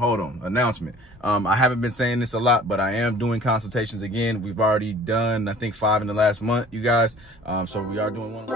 announcement. I haven't been saying this a lot, but I am doing consultations again. We've already done, I think, 5 in the last month, you guys. So we are doing one.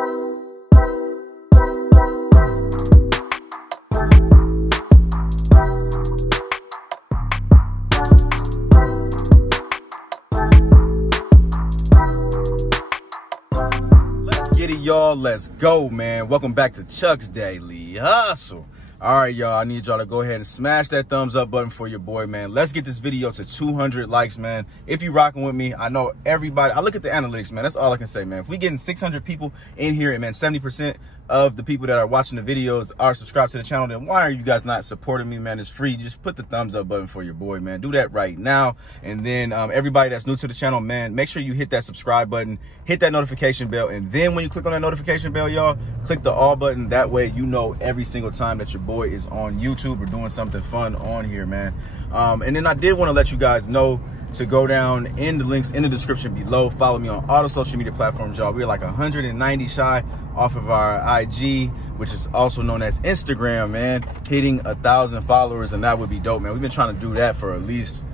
Y'all, let's go, man. Welcome back to Chuck's Daily Hustle. All right, y'all, I need y'all to go ahead and smash that thumbs up button for your boy, man. Let's get this video to 200 likes, man. If you rocking with me, I know everybody, I look at the analytics, man. That's all I can say, man. If we getting 600 people in here and, man, 70% of the people that are watching the videos are subscribed to the channel, then why are you guys not supporting me, man? It's free. Just put the thumbs up button for your boy, man. Do that right now. And then everybody that's new to the channel, man, make sure you hit that subscribe button, hit that notification bell, and then when you click on that notification bell, y'all, click the all button. That way you know every single time that your boy is on YouTube or doing something fun on here, man. And then I did want to let you guys know to go down in the links in the description below. Follow me on all the social media platforms, y'all. We're like 190 shy off of our IG, which is also known as Instagram, man. Hitting 1,000 followers, and that would be dope, man. We've been trying to do that for at least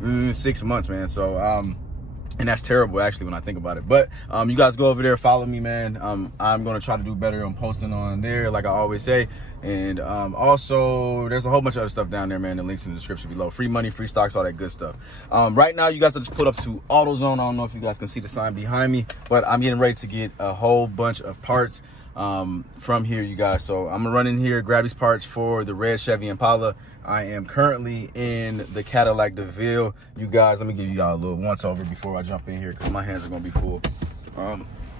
6 months, man. So and that's terrible, actually, when I think about it. But you guys go over there, follow me, man. I'm gonna try to do better on posting on there, like I always say. And also, there's a whole bunch of other stuff down there, man. The links in the description below. Free money, free stocks, all that good stuff. Right now, you guys are just put up to AutoZone. I don't know if you guys can see the sign behind me, but I'm getting ready to get a whole bunch of parts from here, you guys. So I'm gonna run in here, grab these parts for the red Chevy Impala. I am currently in the Cadillac DeVille. You guys, let me give y'all a little once over before I jump in here, because my hands are gonna be full.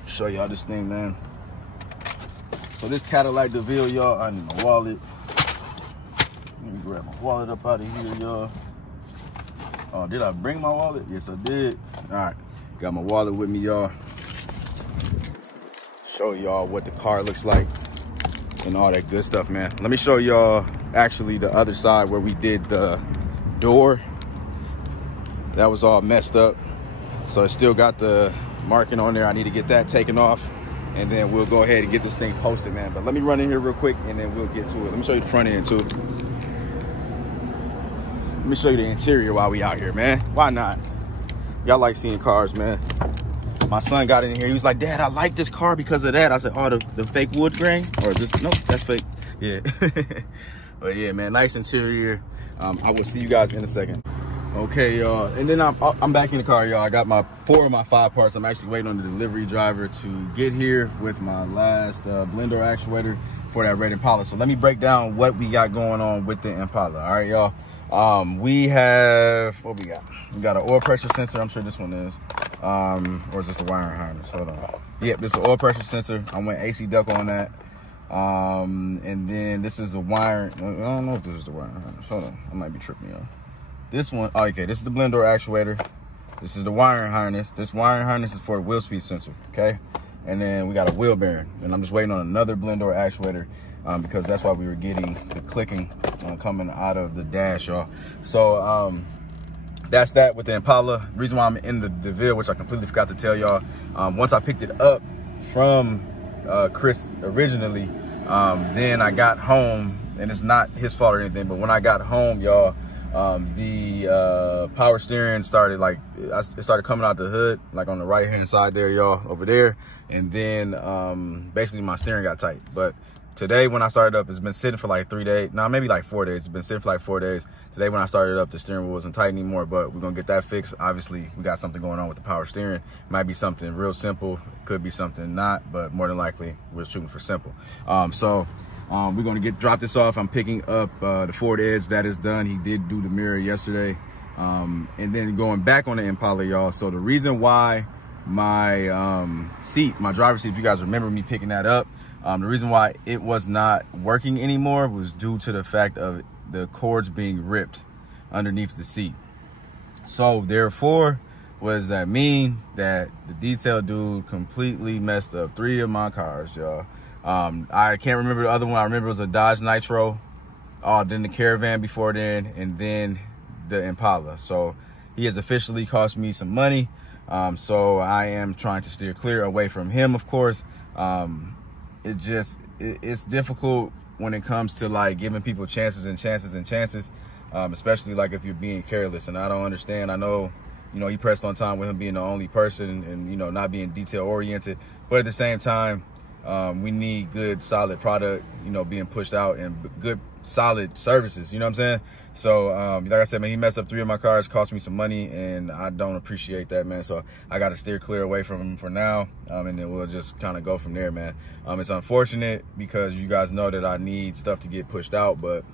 Show y'all this thing, man. So this Cadillac DeVille, y'all, I need my wallet. Let me grab my wallet up out of here, y'all. Oh, did I bring my wallet? Yes, I did. All right, got my wallet with me, y'all. Show y'all what the car looks like and all that good stuff, man. Let me show y'all actually the other side where we did the door. That was all messed up. So it still got the marking on there. I need to get that taken off, and then we'll go ahead and get this thing posted, man. But let me run in here real quick, and then we'll get to it. Let me show you the front end too. Let me show you the interior while we out here, man. Why not? Y'all like seeing cars, man. My son got in here. He was like, Dad, I like this car because of that. I said, oh, the fake wood grain? Or just, nope, that's fake. Yeah. But yeah, man, nice interior. I will see you guys in a second. Okay, y'all. And then I'm back in the car, y'all. I got 4 of my 5 parts. I'm actually waiting on the delivery driver to get here with my last blender actuator for that red Impala. So let me break down what we got going on with the Impala. All right, y'all. We have, what we got? We got an oil pressure sensor. I'm sure this one is. Or is this the wiring harness? Hold on. Yep, this is the oil pressure sensor. I went AC duck on that. And then this is a wire. I don't know if this is the wiring harness. Hold on. I might be tripping, y'all. This one, oh, okay, this is the blend door actuator. This is the wiring harness. This wiring harness is for the wheel speed sensor, okay? And then we got a wheel bearing. And I'm just waiting on another blend door actuator because that's why we were getting the clicking coming out of the dash, y'all. So that's that with the Impala. The reason why I'm in the DeVille, which I completely forgot to tell y'all, once I picked it up from Chris originally, then I got home, and it's not his fault or anything, but when I got home, y'all, the power steering started, like, it started coming out the hood, like on the right hand side there, y'all, over there. And then basically my steering got tight. But today when I started up, it's been sitting for like 3 days, no, maybe like 4 days. It's been sitting for like 4 days. Today when I started up, the steering wheel wasn't tight anymore, but we're gonna get that fixed. Obviously we got something going on with the power steering. Might be something real simple, could be something not, but more than likely we're shooting for simple. We're gonna drop this off. I'm picking up the Ford Edge. That is done. He did do the mirror yesterday. And then going back on the Impala, y'all. So the reason why my seat, my driver's seat, if you guys remember me picking that up, the reason why it was not working anymore was due to the fact of the cords being ripped underneath the seat. So therefore, what does that mean? That the detail dude completely messed up 3 of my cars, y'all. I can't remember the other one. I remember it was a Dodge Nitro, then the Caravan before then, and then the Impala. So he has officially cost me some money. So I am trying to steer clear away from him, of course. It's difficult when it comes to like giving people chances and chances and chances. especially like if you're being careless. And I don't understand. I know, you know, he pressed on time with him being the only person and you know, not being detail oriented, but at the same time, we need good, solid product, you know, being pushed out, and good, solid services, you know what I'm saying? So, like I said, man, he messed up 3 of my cars, cost me some money, and I don't appreciate that, man. So I got to steer clear away from him for now, and then we'll just kind of go from there, man. It's unfortunate because you guys know that I need stuff to get pushed out, but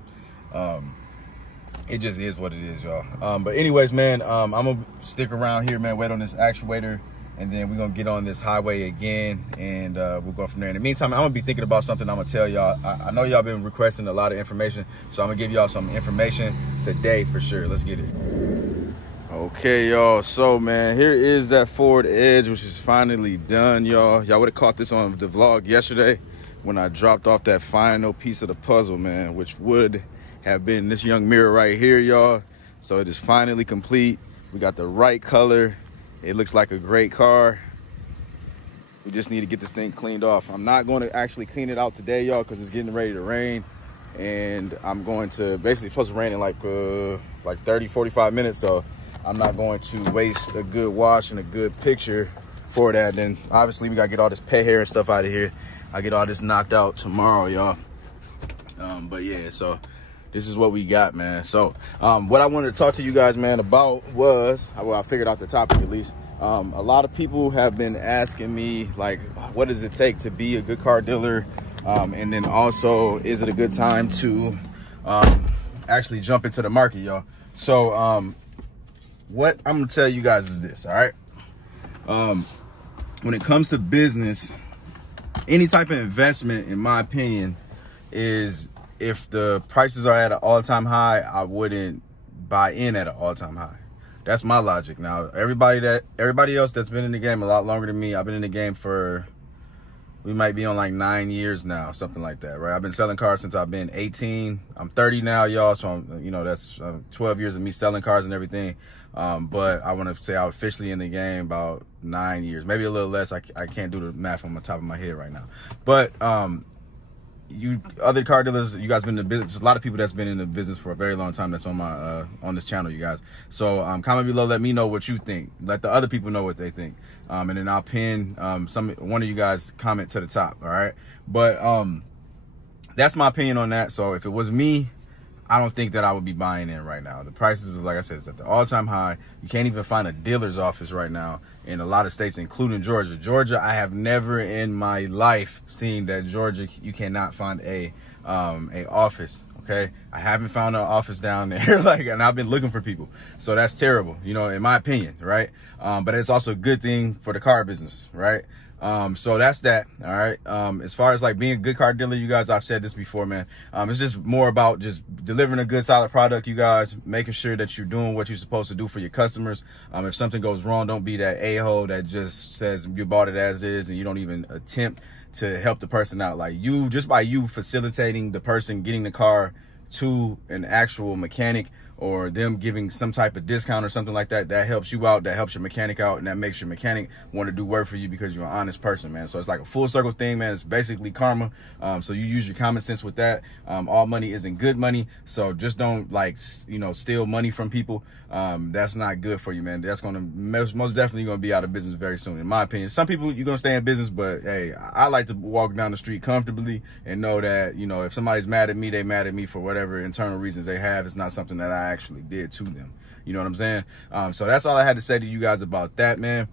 it just is what it is, y'all. But anyways, man, I'm gonna stick around here, man, wait on this actuator, and then we're gonna get on this highway again, and we'll go from there. In the meantime, I'm gonna be thinking about something I'm gonna tell y'all. I know y'all been requesting a lot of information, so I'm gonna give y'all some information today for sure. Let's get it. Okay, y'all, so man, here is that Ford Edge, which is finally done, y'all. Y'all would have caught this on the vlog yesterday when I dropped off that final piece of the puzzle, man, which would have been this young mirror right here, y'all. So it is finally complete. We got the right color. It looks like a great car. We just need to get this thing cleaned off. I'm not going to actually clean it out today, y'all, because it's getting ready to rain. And I'm going to basically, supposed to rain in like 30, 45 minutes. So I'm not going to waste a good wash and a good picture for that. Then obviously we got to get all this pet hair and stuff out of here. I get all this knocked out tomorrow, y'all. But yeah, so this is what we got, man. So what I wanted to talk to you guys, man, about was, well, I figured out the topic at least. A lot of people have been asking me, like, what does it take to be a good car dealer? And then also, is it a good time to actually jump into the market, y'all? So what I'm gonna tell you guys is this, all right? When it comes to business, any type of investment, in my opinion, is, if the prices are at an all-time high, I wouldn't buy in at an all-time high. That's my logic. Now, everybody else that's been in the game a lot longer than me, I've been in the game for, we might be on like 9 years now, something like that, right? I've been selling cars since I've been 18. I'm 30 now, y'all, so I'm, you know, that's 12 years of me selling cars and everything. But I want to say I'm officially in the game about 9 years, maybe a little less. I can't do the math on the top of my head right now. But you other car dealers, you guys been in the business. There's a lot of people that's been in the business for a very long time that's on my on this channel, you guys. So comment below, let me know what you think, let the other people know what they think, and then I'll pin one of you guys comment to the top. All right, but that's my opinion on that. So if it was me, I don't think that I would be buying in right now. The prices, like I said, it's at the all-time high. You can't even find a dealer's office right now in a lot of states, including Georgia. Georgia, I have never in my life seen that Georgia, you cannot find a office, okay? I haven't found an office down there, like, and I've been looking for people. So that's terrible, you know, in my opinion, right? But it's also a good thing for the car business, right? So that's that. All right. As far as like being a good car dealer, you guys, I've said this before, man. It's just more about just delivering a good, solid product, you guys, making sure that you're doing what you're supposed to do for your customers. If something goes wrong, don't be that a-hole that just says you bought it as is and you don't even attempt to help the person out. Like, you, just by you facilitating the person getting the car to an actual mechanic, or them giving some type of discount or something like that, that helps you out, that helps your mechanic out, and that makes your mechanic want to do work for you because you're an honest person, man. So it's like a full circle thing, man. It's basically karma. So you use your common sense with that. All money isn't good money, so just don't, like, you know, steal money from people. That's not good for you, man. That's gonna most definitely gonna be out of business very soon, in my opinion. Some people, you're gonna stay in business, but hey, I like to walk down the street comfortably and know that, you know, if somebody's mad at me, they mad at me for whatever internal reasons they have. It's not something that I actually did to them. You know what I'm saying? So that's all I had to say to you guys about that, man.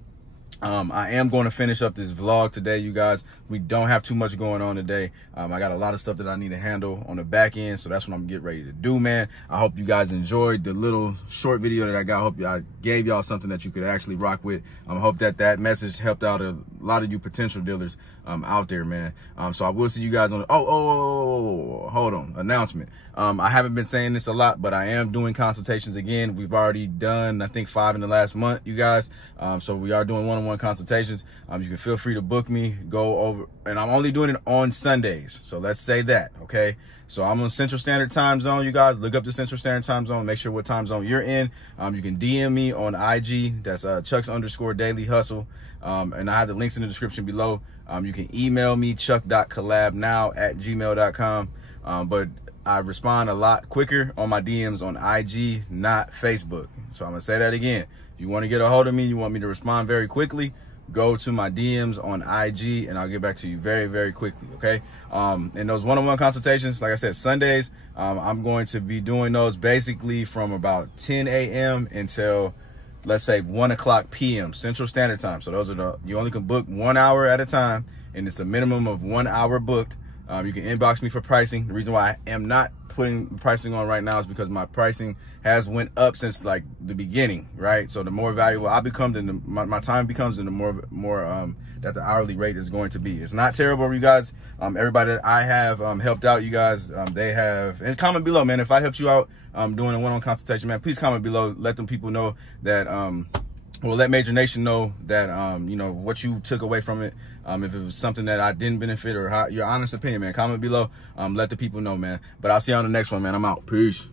I am going to finish up this vlog today, you guys. We don't have too much going on today. I got a lot of stuff that I need to handle on the back end, so that's what I'm getting ready to do, man. I hope you guys enjoyed the little short video that I got. I hope I gave y'all something that you could actually rock with. I hope that message helped out a lot of you potential dealers out there, man. So I will see you guys on the, hold on, announcement. I haven't been saying this a lot, but I am doing consultations again. We've already done, I think, 5 in the last month, you guys. So we are doing one-on-one consultations. You can feel free to book me, go over, and I'm only doing it on Sundays. So let's say that, okay? So I'm on Central Standard Time Zone, you guys. Look up the Central Standard Time Zone. Make sure what time zone you're in. You can DM me on IG. That's Chucks_Daily_Hustle. And I have the links in the description below. You can email me, chuck.collabnow@gmail.com. But I respond a lot quicker on my DMs on IG, not Facebook. So I'm gonna say that again. If you want to get a hold of me, you want me to respond very quickly, go to my DMs on IG and I'll get back to you very, very quickly, okay? And those one-on-one consultations, like I said, Sundays, I'm going to be doing those basically from about 10 a.m. until, let's say, 1 o'clock p.m. Central Standard Time. So those are you only can book 1 hour at a time, and it's a minimum of 1 hour booked. You can inbox me for pricing. The reason why I am not putting pricing on right now is because my pricing has went up since like the beginning, right? So the more valuable I become, then my time becomes, and the more that the hourly rate is going to be. It's not terrible, you guys. Everybody that I have helped out, you guys, they have, and comment below, man. If I helped you out doing a one-on-one consultation, man, please comment below. Let them people know that, well, let Major Nation know that, you know, what you took away from it. If it was something that I didn't benefit, or your honest opinion, man, comment below. Let the people know, man. But I'll see you on the next one, man. I'm out. Peace.